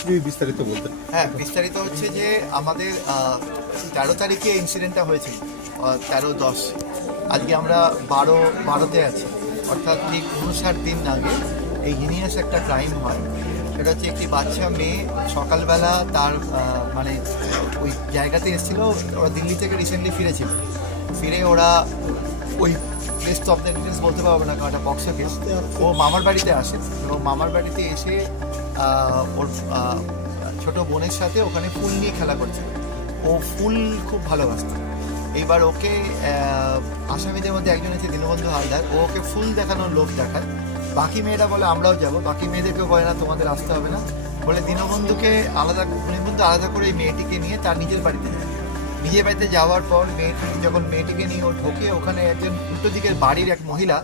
যদি বিস্তারিত বলতেন। হ্যাঁ বিস্তারিত হচ্ছে যে আমাদের তেরো তারিখে ইনসিডেন্টটা হয়েছিল তেরো দশ। আজকে আমরা বারো, বারোতে আছি। অর্থাৎ ঠিক উনষাট দিন আগে এই হিনিয়াস একটা ক্রাইম হয়। সেটা হচ্ছে একটি বাচ্চা মেয়ে সকালবেলা তার মানে ওই জায়গাতে এসেছিল, ওরা দিল্লি থেকে রিসেন্টলি ফিরেছিল। ফিরে ওরা ওই প্লেস অফ দ্য ডিটেলস বলতে পারব না, কারণ বক্সে কেস ও মামার বাড়িতে আসে। এবং মামার বাড়িতে এসে ওর ছোট বোনের সাথে ওখানে ফুল নিয়ে খেলা করছে। ও ফুল খুব ভালোবাসত। এইবার ওকে আসামিদের মধ্যে একজন আছে দীনবন্ধু হালদার। ও ওকে ফুল দেখানোর লোক দেখায়। বাকি মেয়েরা বলে, আমরাও যাব। বাকি মেয়েদেরকেও বলে, না, তোমাদের আসতে হবে না। বলে দীনবন্ধুকে আলাদা দীনবন্ধু আলাদা করে এই মেয়েটিকে নিয়ে তার নিজের বাড়িতে যায়। নিজের বাড়িতে যাওয়ার পর মেয়েটি, যখন মেয়েটিকে নিয়ে ও ঢোকে, ওখানে একজন উল্টো দিকের বাড়ির এক মহিলা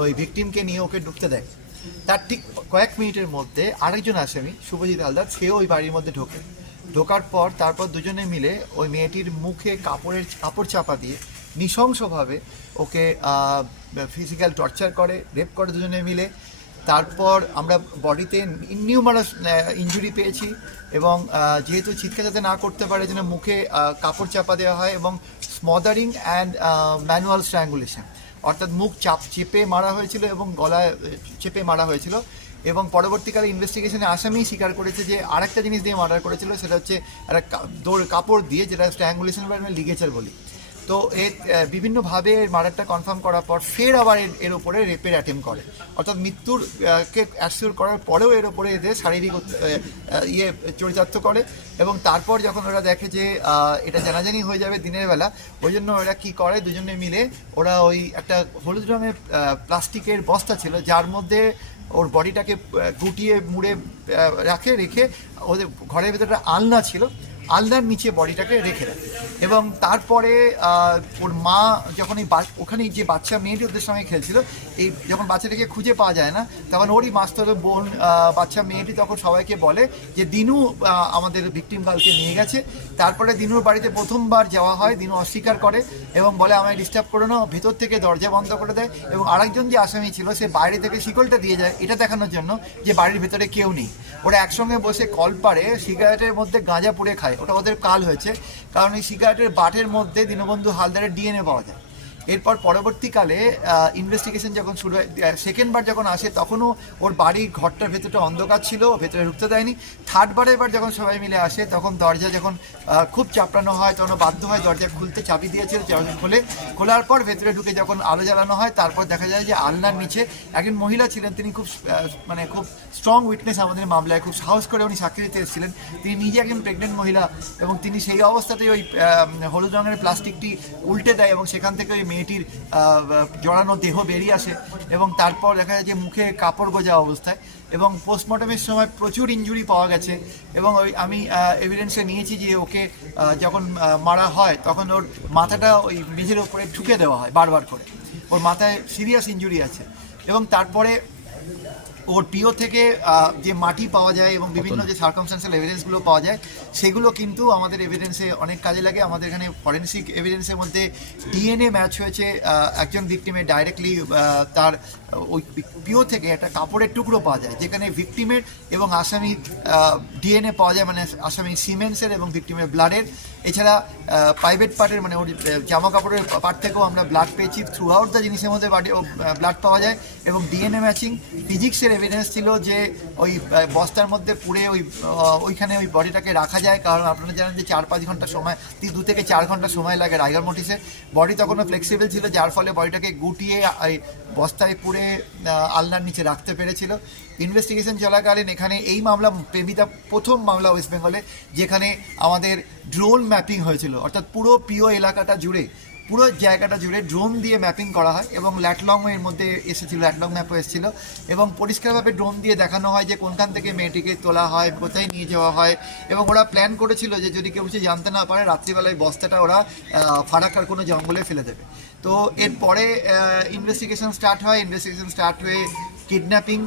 ওই ভিকটিমকে নিয়ে ওকে ঢুকতে দেয়। তার ঠিক কয়েক মিনিটের মধ্যে আরেকজন আসামি শুভজিৎ হালদার, সেও ওই বাড়ির মধ্যে ঢোকে। ঢোকার পর তারপর দুজনে মিলে ওই মেয়েটির মুখে কাপড়ের কাপড় চাপা দিয়ে নৃশংসভাবে ওকে ফিজিক্যাল টর্চার করে রেপ করে দুজনে মিলে। তারপর আমরা বডিতে নিউমারাস ইঞ্জুরি পেয়েছি এবং যেহেতু চিৎকার যাতে না করতে পারে, যেন মুখে কাপড় চাপা দেওয়া হয় এবং স্মদারিং অ্যান্ড ম্যানুয়াল স্ট্র্যাঙ্গুলেশন অর্থাৎ মুখ চাপ, চেপে মারা হয়েছিল এবং গলায় চেপে মারা হয়েছিল এবং পরবর্তীকালে ইনভেস্টিগেশনে আসামি স্বীকার করেছে যে আরেকটা জিনিস দিয়ে মার্ডার করেছিল, সেটা হচ্ছে একটা দৌড় কাপড় দিয়ে, যেটা স্ট্র্যাঙ্গুলেশন বা লিগেচার বলি। তো এর বিভিন্নভাবে মার্ডারটা কনফার্ম করার পর ফের আবার এর- উপরে রেপের অ্যাটেম্প করে। অর্থাৎ মৃত্যুর কে অ্যাসিওর করার পরেও এর উপরে এদের শারীরিক ইয়ে চরিতার্থ করে এবং তারপর যখন ওরা দেখে যে এটা জানাজানি হয়ে যাবে দিনের বেলা, ওই জন্য ওরা কি করে দুজনে মিলে, ওরা ওই একটা হলুদ রঙের প্লাস্টিকের বস্তা ছিল যার মধ্যে ওর বডিটাকে গুটিয়ে, মুড়ে রাখে, রেখে ওদের ঘরের ভেতরে একটা আলনা ছিল। আলনার নিচে বডিটাকে রেখে দেয়। এবং তারপরে ওর মা যখন এই ওখানে যে বাচ্চা মেয়েটি ওদের সঙ্গে খেলছিল, এই যখন বাচ্চাটাকে খুঁজে পাওয়া যায় না, তখন ওরই মাস্তর বোন বাচ্চা মেয়েটি তখন সবাইকে বলে যে, দিনু আমাদের ভিকটিম গার্লকে নিয়ে গেছে। তারপরে দিনুর বাড়িতে প্রথমবার যাওয়া হয়, দিনু অস্বীকার করে এবং বলে, আমায় ডিস্টার্ব করে না ভেতর থেকে দরজা বন্ধ করে দেয়। এবং আরেকজন যে আসামি ছিল, সে বাইরে থেকে শিকলটা দিয়ে যায়, এটা দেখানোর জন্য যে, বাড়ির ভেতরে কেউ নেই। ওরা একসঙ্গে বসে কল কলপারে সিগারেটের মধ্যে গাঁজা পুড়ে খায়। ওটা ওদের কাল হয়েছে। কারণ এই সিগারেটের বাটের মধ্যে দীনবন্ধু হালদারের ডিএনএ পাওয়া যায়। এরপর পরবর্তীকালে ইনভেস্টিগেশন যখন শুরু হয় সেকেন্ডবার যখন আসে, তখনও ওর বাড়ির ঘরটার ভেতরটা অন্ধকার ছিল ভেতরে ঢুকতে দেয়নি। থার্ডবার এবার যখন সবাই মিলে আসে, তখন দরজা যখন খুব চাপড়ানো হয় তখন বাধ্য হয় দরজা খুলতে, চাবি দিয়েছিল খুলে। খোলার পর ভেতরে ঢুকে যখন আলো জ্বালানো হয়, তারপর দেখা যায় যে আলনার নিচে একজন মহিলা ছিলেন, তিনি খুব মানে খুব স্ট্রং উইটনেস আমাদের মামলায়, খুব সাহস করে উনি সাক্ষী দিতে এসেছিলেন। তিনি নিজে একজন প্রেগনেন্ট মহিলা এবং তিনি সেই অবস্থাতেই ওই হলুদ রঙের প্লাস্টিকটি উল্টে দেয় এবং সেখান থেকে ওই মেয়েটির জড়ানো দেহ বেরিয়ে আসে এবং তারপর দেখা যায় যে মুখে কাপড় গোজা অবস্থায় এবং পোস্টমর্টমের সময় প্রচুর ইঞ্জুরি পাওয়া গেছে এবং ওই আমি এভিডেন্সে নিয়েছি যে ওকে যখন মারা হয় তখন ওর মাথাটা ওই মেঝের ওপরে ঢুকে দেওয়া হয় বারবার করে। ওর মাথায় সিরিয়াস ইঞ্জুরি আছে এবং তারপরে ওর পিও থেকে যে মাটি পাওয়া যায় এবং বিভিন্ন যে সার্কামস্টান্সিয়াল এভিডেন্সগুলো পাওয়া যায় সেগুলো কিন্তু আমাদের এভিডেন্সে অনেক কাজে লাগে। আমাদের এখানে ফরেন্সিক এভিডেন্সের মধ্যে ডিএনএ ম্যাচ হয়েছে একজন ভিক্টিমে ডাইরেক্টলি তার ওই পিও থেকে একটা কাপড়ের টুকরো পাওয়া যায়, যেখানে ভিকটিমের এবং আসামি ডিএনএ পাওয়া যায় মানে আসামি সিমেন্টসের এবং ভিকটিমের ব্লাডের। এছাড়া প্রাইভেট পার্টের মানে ওর জামা কাপড়ের পার্ট থেকেও আমরা ব্লাড পেয়েছি থ্রু আউট দ্য জিনিসের মধ্যে ব্লাড পাওয়া যায়। এবং ডিএনএ ম্যাচিং ফিজিক্সের এভিডেন্স ছিল যে ওই বস্তার মধ্যে পুড়ে ওই ওইখানে ওই বডিটাকে রাখা যায়। কারণ আপনারা জানেন যে চার পাঁচ ঘণ্টা সময় দু থেকে চার ঘণ্টা সময় লাগে রাইগার মোটিসে বডি তখনও ফ্লেক্সিবল ছিল, যার ফলে বডিটাকে গুটিয়ে বস্তায় পুড়ে আলনার নিচে রাখতে পেরেছিল। ইনভেস্টিগেশন চলাকালীন এখানে এই মামলা প্রেমিতা প্রথম মামলা ওয়েস্ট বেঙ্গলে যেখানে আমাদের ড্রোন ম্যাপিং হয়েছিল। অর্থাৎ পুরো প্রিয় এলাকাটা জুড়ে পুরো জায়গাটা জুড়ে ড্রোন দিয়ে ম্যাপিং করা হয় এবং ল্যাটলং এর মধ্যে এসেছিল, ল্যাটলং ম্যাপও এসেছিল এবং পরিষ্কারভাবে ড্রোন দিয়ে দেখানো হয় যে কোনখান থেকে মেয়েটিকে তোলা হয়, কোথায় নিয়ে যাওয়া হয় এবং ওরা প্ল্যান করেছিল যে যদি কেউ কিছু জানতে না পারে, রাত্রিবেলায় বস্তাটা ওরা ফারাক্কার কোনো জঙ্গলে ফেলে দেবে। তো এরপরে ইনভেস্টিগেশন স্টার্ট হয় ইনভেস্টিগেশন স্টার্ট হয়ে কিডন্যাপিং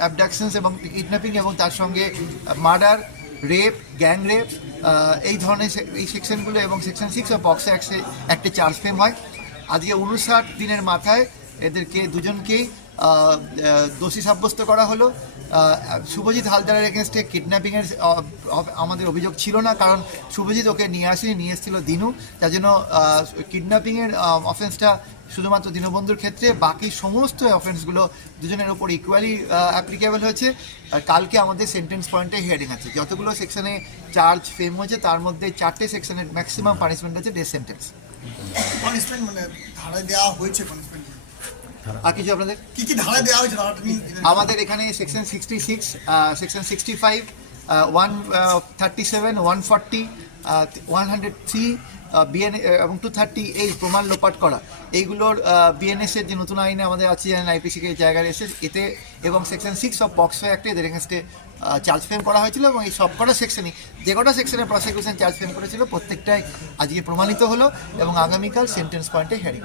অ্যাবডাকশনস এবং কিডন্যাপিং এবং তার সঙ্গে মার্ডার রেপ গ্যাং রেপ এই ধরনের এই সেকশনগুলো এবং সেকশন সিক্স অফ বক্সে একটা চার্জ ফ্রেম হয়। আজকে উনষাট দিনের মাথায় এদেরকে দুজনকেই দোষী সাব্যস্ত করা হলো। শুভজিৎ হালদারের এগেনস্টে কিডন্যাপিংয়ের আমাদের অভিযোগ ছিল না, কারণ শুভজিৎ ওকে নিয়ে আসেনি, নিয়ে এসেছিল দিনু। যার জন্য কিডন্যাপিংয়ের অফেন্সটা শুধুমাত্র দীনবন্ধুর ক্ষেত্রে বাকি সমস্ত অফেন্সগুলো দুজনের ওপর ইকুয়ালি অ্যাপ্লিকেবল হয়েছে। আর কালকে আমাদের সেন্টেন্স পয়েন্টে হিয়ারিং আছে। যতগুলো সেকশনে চার্জ ফেম হয়েছে তার মধ্যে চারটে সেকশনের ম্যাক্সিমাম পানিশমেন্ট আছে ডেথ সেন্টেন্স পানিশমেন্ট মানে ধারায় দেওয়া হয়েছে পানিশমেন্ট আর কিছু আপনাদের? কি কি ধারায় দেওয়া হয়েছে আমাদের এখানে section sixty six section sixty five one thirty seven one forty one hundred three BN এবং টু থার্টি এই প্রমাণ লোপাট করা। এইগুলোর বিএনএসের যে নতুন আইনে আমাদের আছে আইপিসিকে জায়গায় এসে এতে এবং সেকশন সিক্স অফ বক্স অ্যাক্টে এদের এগেনস্টে চার্জ ফ্রেম করা হয়েছিল এবং এই সব কটা সেকশনই যে কটা সেকশনে প্রসিকিউশন চার্জ ফ্রেম করেছিল, প্রত্যেকটাই আজকে প্রমাণিত হলো এবং আগামীকাল সেন্টেন্স পয়েন্টে হেয়ারিং